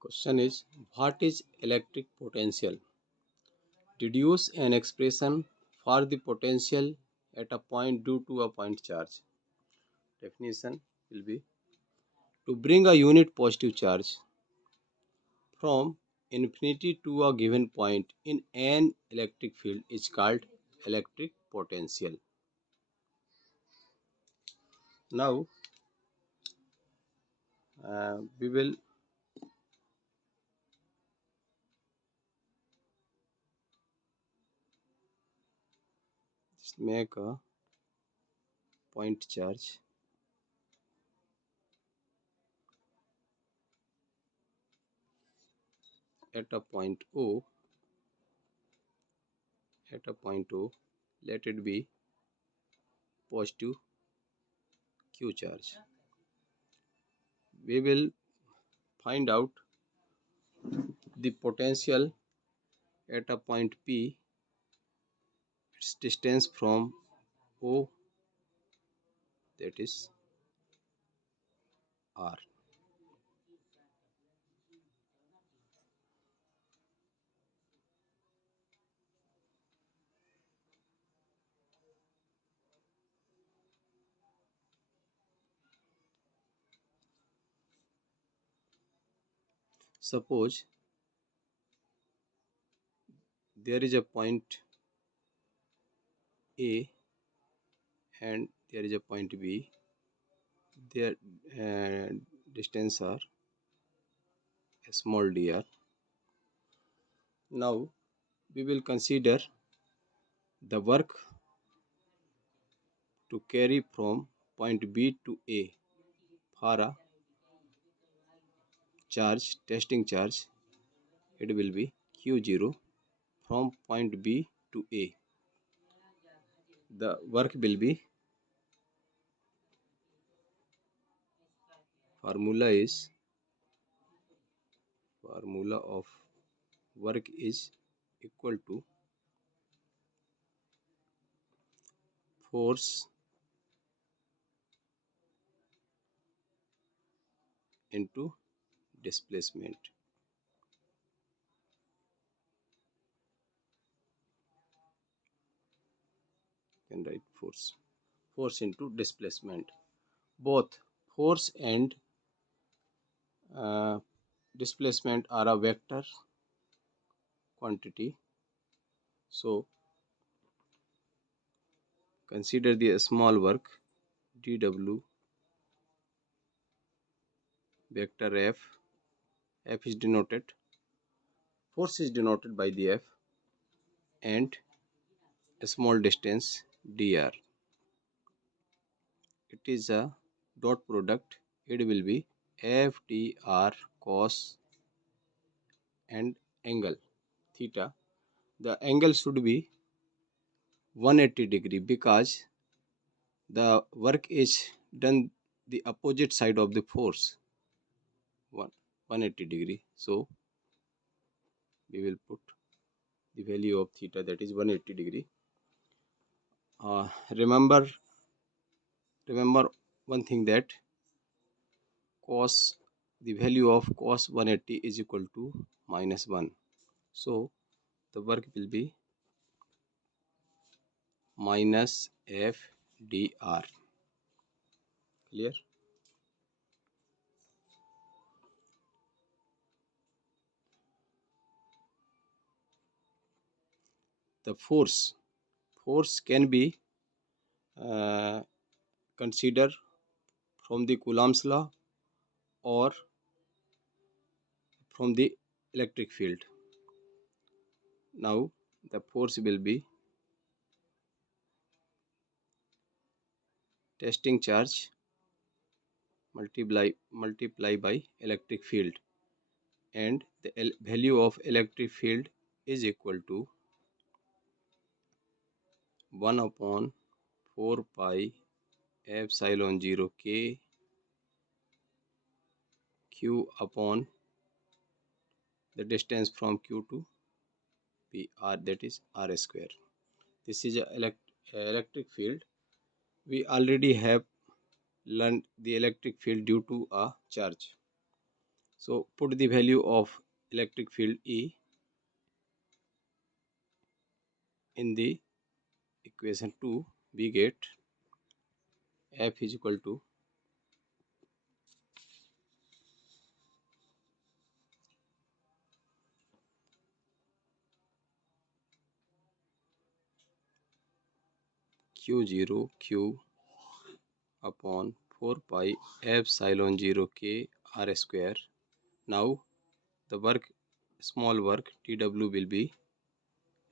Question is, what is electric potential? Deduce an expression for the potential at a point due to a point charge. Definition will be, to bring a unit positive charge from infinity to a given point in an electric field is called electric potential. Now we will just make a point charge at a point O. At a point O, let it be positive Q charge. We will find out the potential at a point P, its distance from O, that is R. Suppose there is a point A and there is a point B. Their distance are small dr. Now we will consider the work to carry from point B to A for a testing charge. It will be Q0 from point B to A. The work will be, formula of work is equal to force into displacement. You can write force into displacement. Both force and displacement are a vector quantity. So consider the small work dw vector f. F is denoted, force is denoted by the F, and a small distance dr. It is a dot product. It will be f dr cos and angle theta. The angle should be 180 degree because the work is done the opposite side of the force, 180 degree. So we will put the value of theta, that is 180 degree. Remember one thing, that the value of cos 180 is equal to -1. So the work will be minus f dr. Clear? The force can be considered from the Coulomb's law or from the electric field. Now the force will be testing charge multiply by electric field, and the value of electric field is equal to 1 upon 4 pi epsilon 0 k q upon the distance from q to p r, that is r square. This is a electric field. We already have learned the electric field due to a charge. So put the value of electric field E in the equation 2. We get F is equal to Q0 Q upon 4 pi epsilon 0 K R square. Now the work, small work dW will be,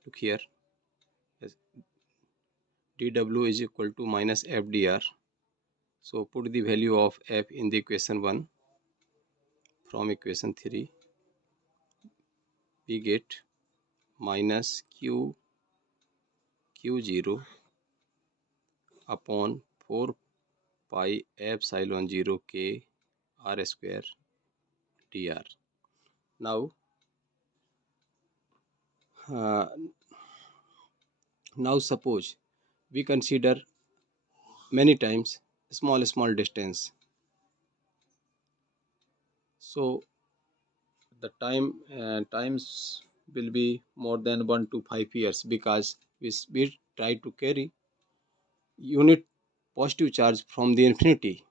look here, dW is equal to minus FDR. So put the value of F in the equation 1. From equation 3 we get minus Q0 upon 4 pi epsilon 0 K R square dr. Now uh, now suppose we consider many times small distance. So the times will be more than 1 to 5 years, because we try to carry unit positive charge from the infinity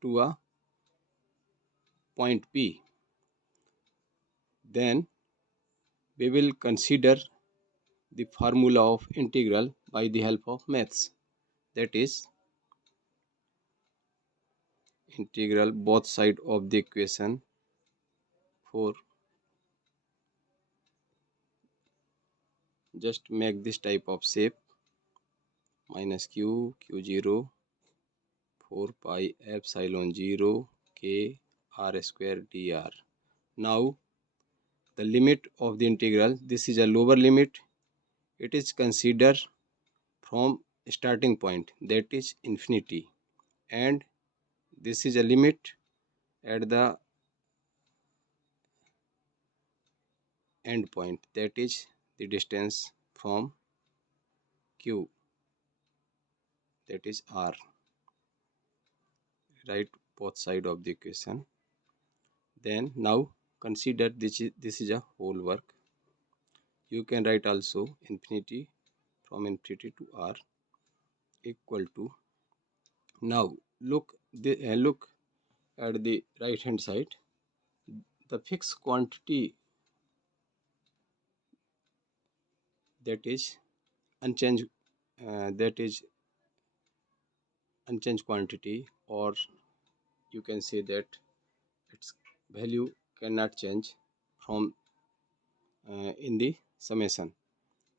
to a point P. Then we will consider the formula of integral by the help of maths, that is integral both side of the equation 4. Just make this type of shape, minus Q0 4 pi epsilon 0 K R square dr. Now the limit of the integral, this is a lower limit, it is considered from starting point, that is infinity, and this is a limit at the end point, that is the distance from Q, that is R. Write both side of the equation. Then now consider this is a whole work. You can write also infinity, from infinity to R equal to, now look at the right hand side, the fixed quantity, that is unchanged, that is unchanged quantity, or you can say that its value cannot change from in the summation,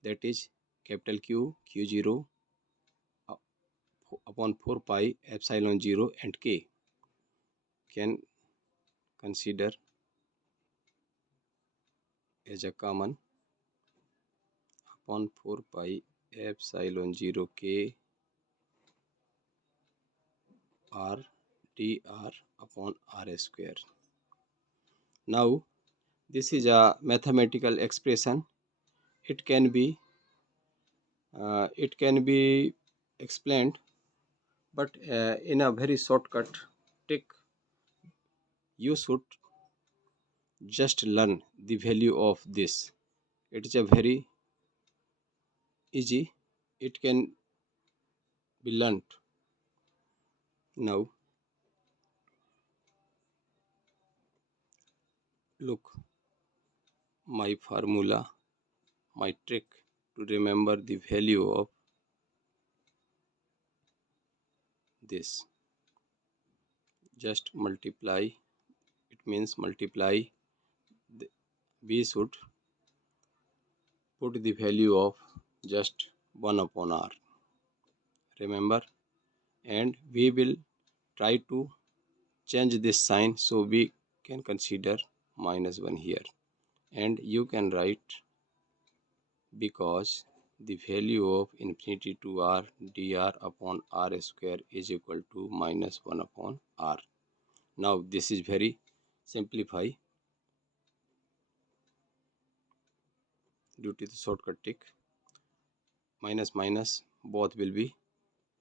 that is capital Q0 upon 4 pi epsilon 0 and K can consider as a common upon 4 pi epsilon 0 K R dr upon R square. Now this is a mathematical expression. It can be explained, but in a very shortcut trick. You should just learn the value of this. It is a very easy. It can be learned. Now look, my formula, my trick to remember the value of this. Just multiply. It means multiply. We should put the value of just 1 upon R. Remember, and we will try to change this sign, so we can consider minus 1 here, and you can write, because the value of infinity to R dr upon R square is equal to minus 1 upon R. Now this is very simplify due to the shortcut trick. Minus minus both will be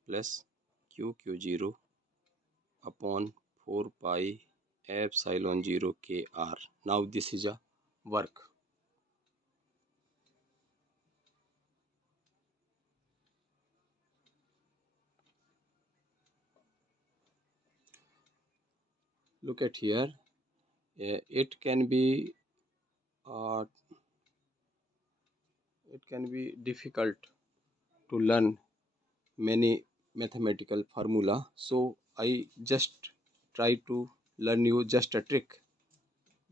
plus Q0 upon 4 pi epsilon 0 kr. Now this is a work. Look at here. Uh, it can be difficult to learn many mathematical formula, so I just try to learn you just a trick.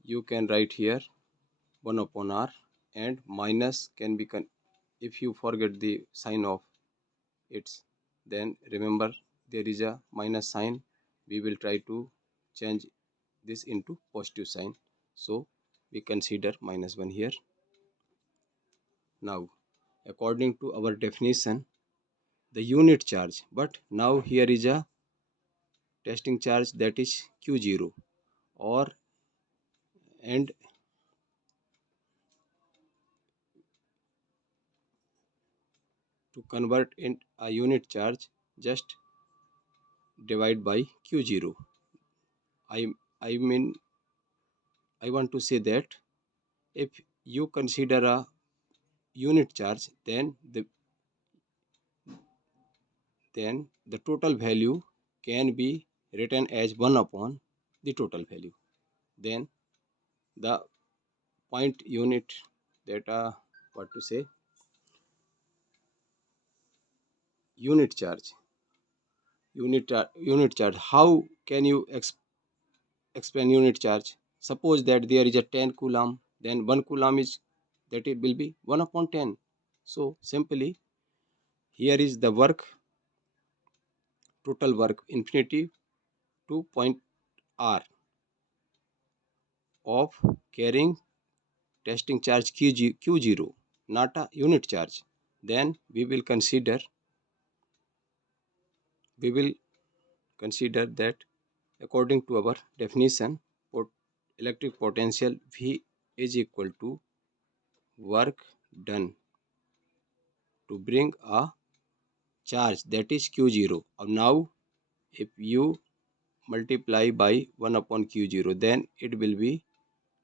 You can write here 1 upon r, and minus can be if you forget the sign of its, then remember there is a minus sign. We will try to change this into positive sign, so we consider minus 1 here. Now according to our definition, the unit charge, but now here is a testing charge, that is q0, or and to convert in a unit charge, just divide by q0. I mean, I want to say that if you consider a unit charge, then the total value can be written as 1 upon the total value. Then the point unit, that what to say, unit charge. Unit charge, how can you explain unit charge? Suppose that there is a 10 coulomb, then 1 coulomb is, that it will be 1 upon 10. So simply here is the work, total work, infinity to point r of carrying testing charge q0, not a unit charge. Then we will consider that according to our definition, electric potential V is equal to work done to bring a charge, that is q0. Now if you multiply by 1 upon q0, then it will be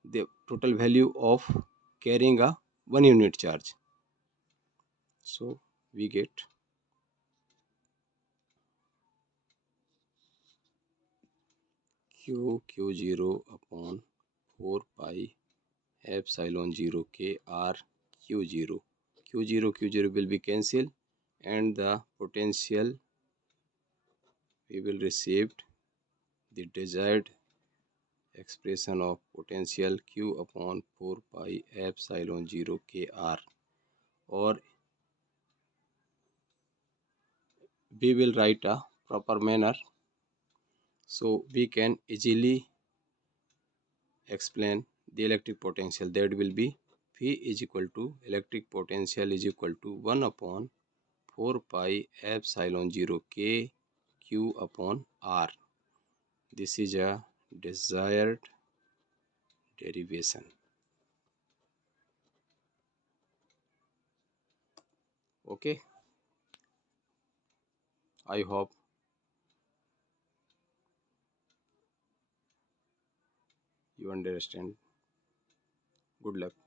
the total value of carrying a 1 unit charge. So we get q0 upon 4 pi epsilon 0 k r q0. Q0 will be cancelled, and the potential we will receive the desired expression of potential q upon 4 pi epsilon 0 k r, or we will write a proper manner, so we can easily explain the electric potential. That will be V is equal to electric potential is equal to 1 upon 4 pi epsilon 0 k q upon r. This is a desired derivation. Okay, I hope you understand. Good luck.